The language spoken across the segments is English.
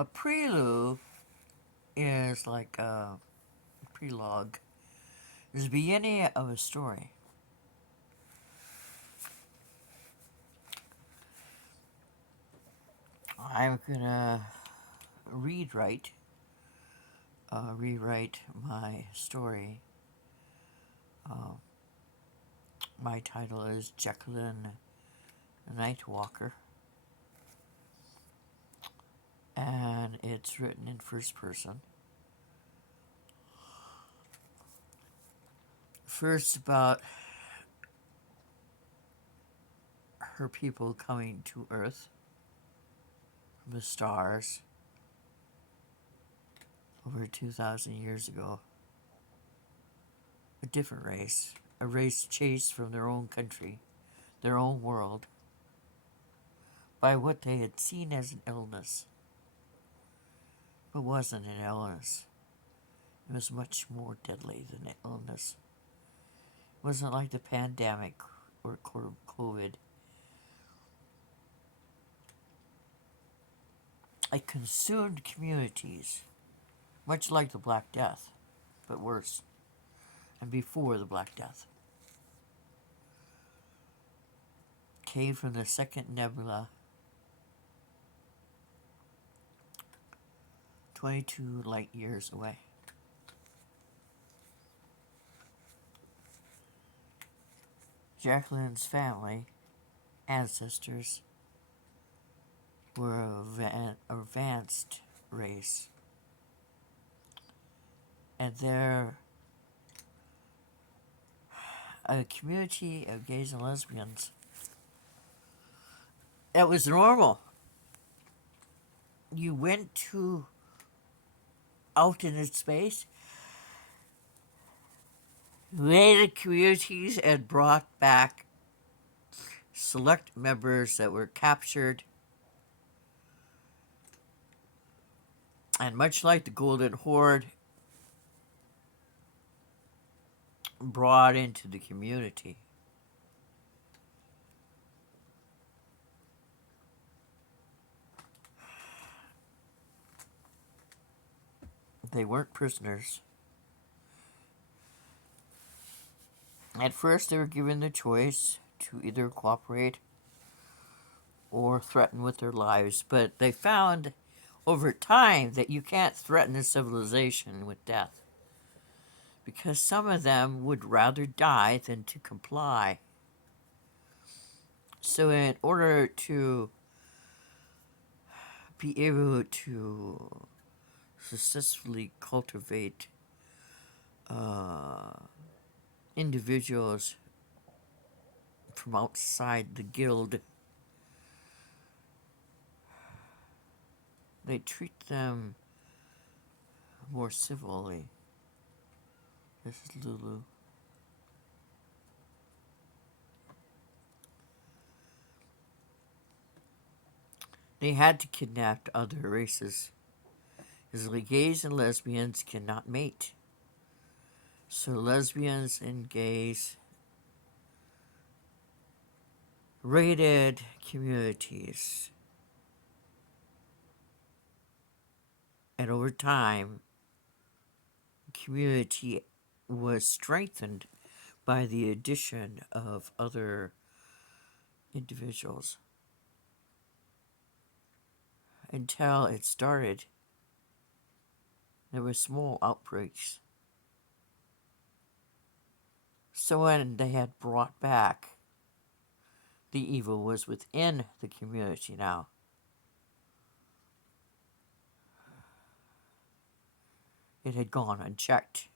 A prelude is like a prelogue. It's the beginning of a story. I'm gonna rewrite my story. Uh, my title is Jacqueline Nightwalker, and it's written in first person. First, about her people coming to Earth from the stars over 2,000 years ago. A different race, a race chased from their own country, their own world, by what they had seen as an illness. But wasn't an illness. It was much more deadly than an illness. It wasn't like the pandemic or COVID. It consumed communities, much like the Black Death, but worse, and before the Black Death. Came from the second nebula, 22 light years away. Jacqueline's family, ancestors, were an advanced race, and they're a community of gays and lesbians. It was normal. You went to out in space, raided communities, and brought back select members that were captured. And much like the Golden Horde, brought into the community. They weren't prisoners. At first, they were given the choice to either cooperate or threaten with their lives, but they found over time that you can't threaten a civilization with death, because some of them would rather die than to comply. So in order to be able to successfully cultivate individuals from outside the guild, they treat them more civilly. This is Lulu. They had to kidnap other races, because gays and lesbians cannot mate. So lesbians and gays raided communities. And over time, the community was strengthened by the addition of other individuals, until it started. There were small outbreaks. So when they had brought back, the evil was within the community now. It had gone unchecked.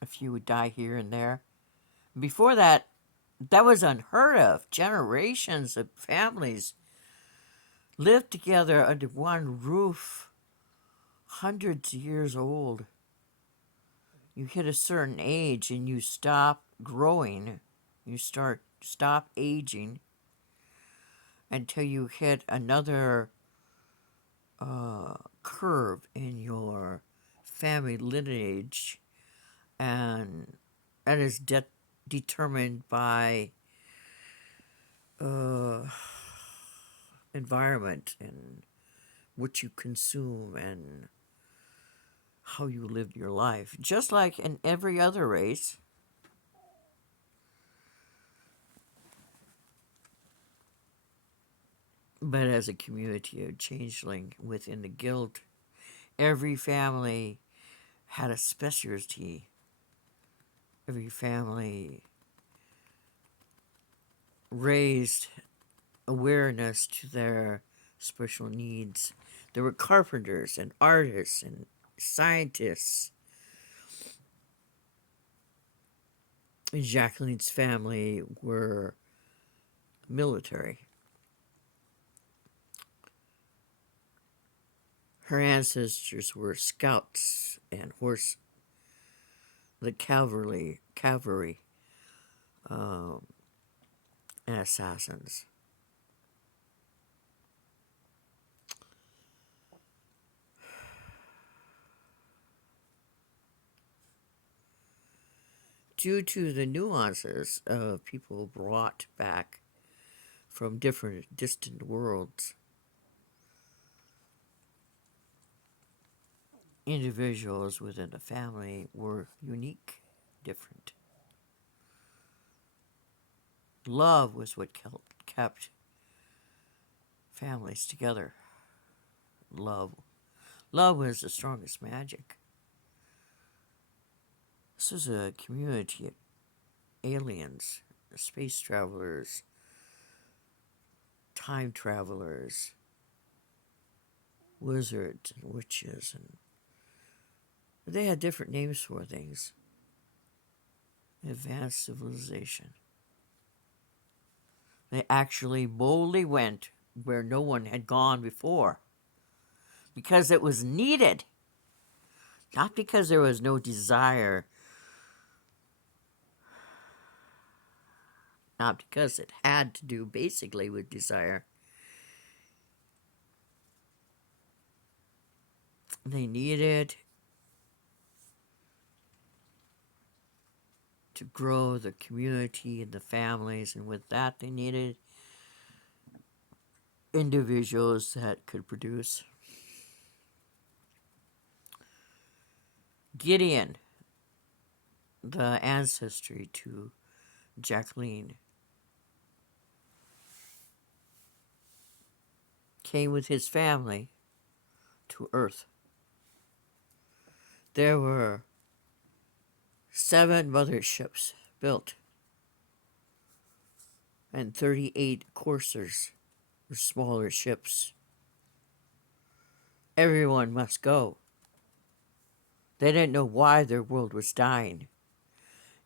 A few would die here and there. Before that, that was unheard of. Generations of families lived together under one roof, hundreds of years old. You hit a certain age and you stop growing. You stop aging until you hit another curve in your family lineage, and that is determined by environment and what you consume and how you live your life. Just like in every other race, but as a community of changeling within the guild, every family had a specialty. Every family raised awareness to their special needs. There were carpenters and artists and scientists. Jacqueline's family were military. Her ancestors were scouts and the cavalry, um, and assassins. Due to the nuances of people brought back from different distant worlds, individuals within the family were unique, different. Love was what kept families together. Love. Love was the strongest magic. This was a community of aliens, space travelers, time travelers, wizards and witches, and they had different names for things. Advanced civilization. They actually boldly went where no one had gone before because it was needed, not because there was no desire, not because it had to do basically with desire. They needed to grow the community and the families, and with that, they needed individuals that could produce. Gideon, the ancestry to Jacqueline, came with his family to Earth. There were 7 motherships built and 38 coursers, or smaller ships. Everyone must go. They didn't know why their world was dying.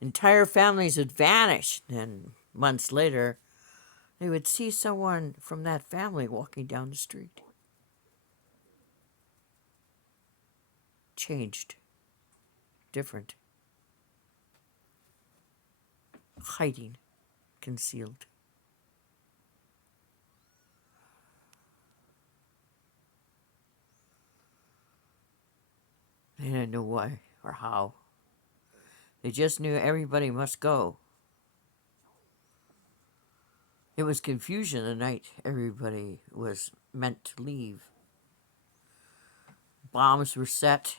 Entire families would vanish, and months later, they would see someone from that family walking down the street. Changed. Different. Hiding. Concealed. They didn't know why or how. They just knew everybody must go. It was confusion the night everybody was meant to leave. Bombs were set.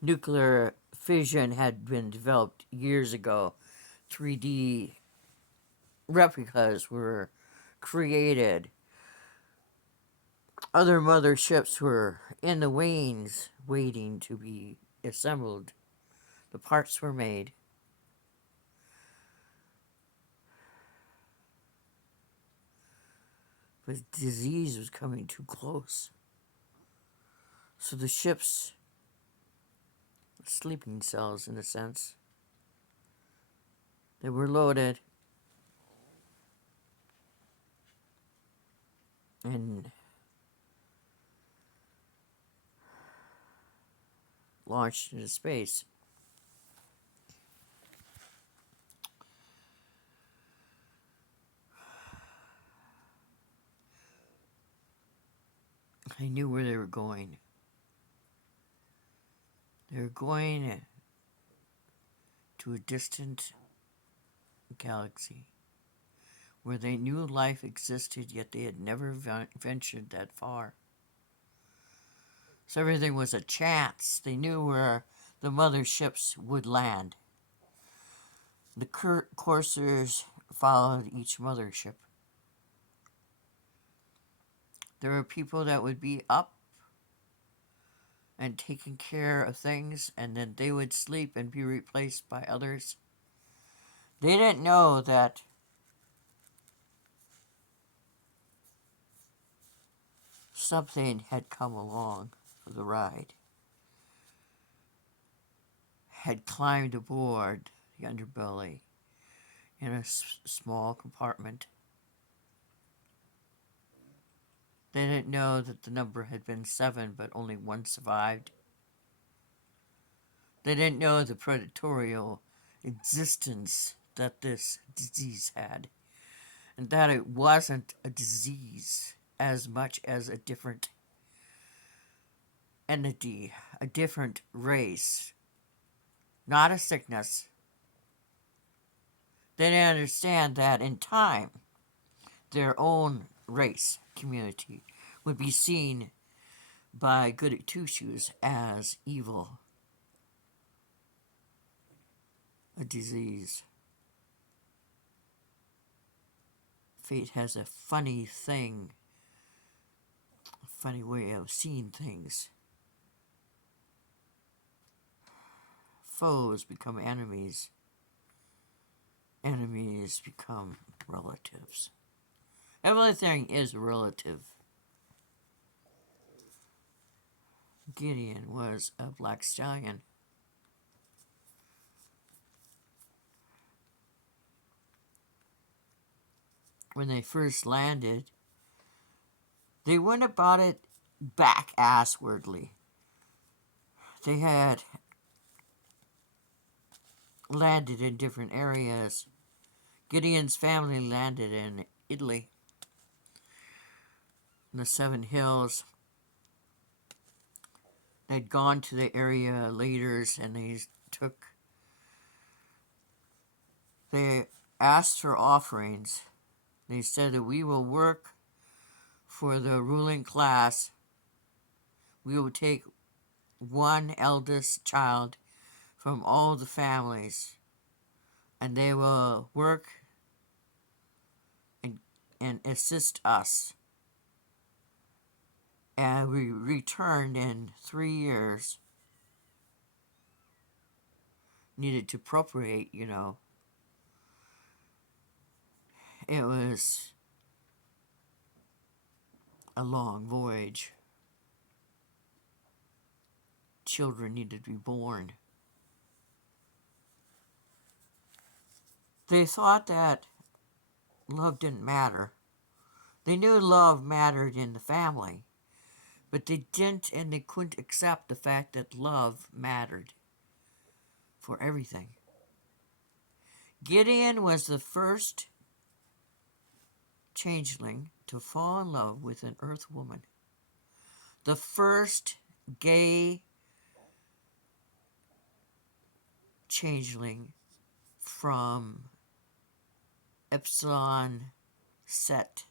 Nuclear fission had been developed years ago. 3D replicas were created. Other motherships were in the wings waiting to be assembled. The parts were made. But disease was coming too close. So the ships, sleeping cells in a sense, they were loaded and launched into space. I knew where they were going. They were going to a distant galaxy where they knew life existed, yet they had never ventured that far. So everything was a chance. They knew where the motherships would land. The coursers followed each mothership. There were people that would be up and taking care of things, and then they would sleep and be replaced by others. They didn't know that something had come along for the ride, had climbed aboard the underbelly in a small compartment. They didn't know that the number had been 7, but only 1 survived. They didn't know the predatorial existence that this disease had, and that it wasn't a disease as much as a different entity, a different race, not a sickness. They didn't understand that in time, their own race community would be seen by goody two-shoes as evil, a disease. Fate has a funny way of seeing things. Foes become enemies. Enemies become relatives. Everything is relative. Gideon was a black stallion. When they first landed, they went about it back-asswardly. They had landed in different areas. Gideon's family landed in Italy, in the 7 Hills. They'd gone to the area leaders and they asked for offerings. They said that we will work for the ruling class. We will take one eldest child from all the families, and they will work and assist us. And we returned in 3 years. Needed to appropriate, It was a long voyage. Children needed to be born. They thought that love didn't matter. They knew love mattered in the family, but they didn't and they couldn't accept the fact that love mattered for everything. Gideon was the first changeling to fall in love with an earth woman. The first gay changeling from Epsilon Set.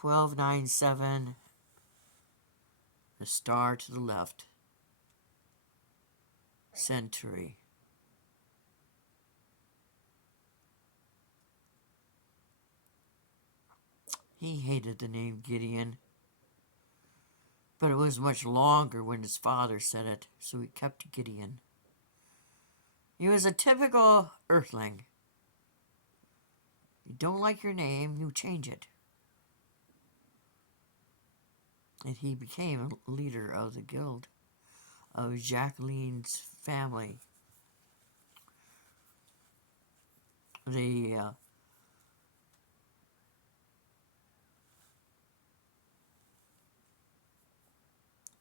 1297, the star to the left, Centauri. He hated the name Gideon, but it was much longer when his father said it, so he kept Gideon. He was a typical earthling. You don't like your name, you change it. And he became a leader of the guild of Jacqueline's family. The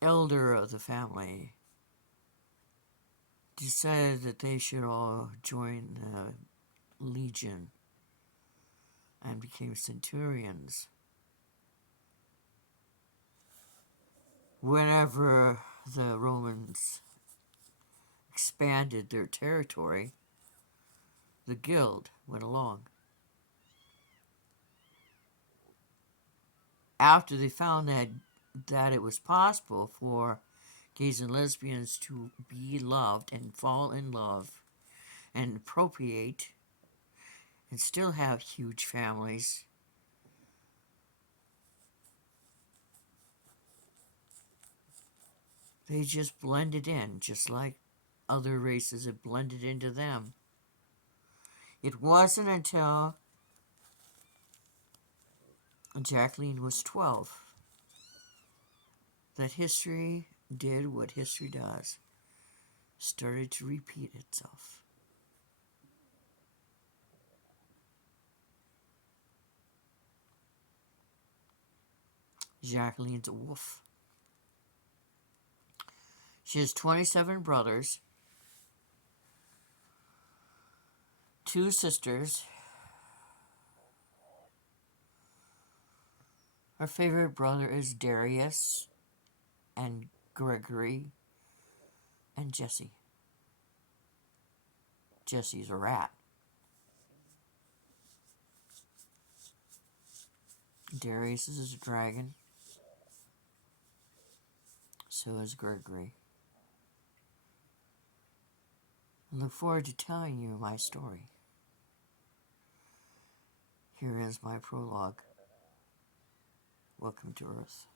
elder of the family decided that they should all join the legion and became centurions. Whenever the Romans expanded their territory, the guild went along. After they found that it was possible for gays and lesbians to be loved and fall in love and procreate and still have huge families, they just blended in, just like other races have blended into them. It wasn't until Jacqueline was 12 that history did what history does, started to repeat itself. Jacqueline's a wolf. She has 27 brothers, 2 sisters. Her favorite brother is Darius and Gregory and Jesse. Jesse's a rat. Darius is a dragon. So is Gregory. I look forward to telling you my story. Here is my prologue. Welcome to Earth.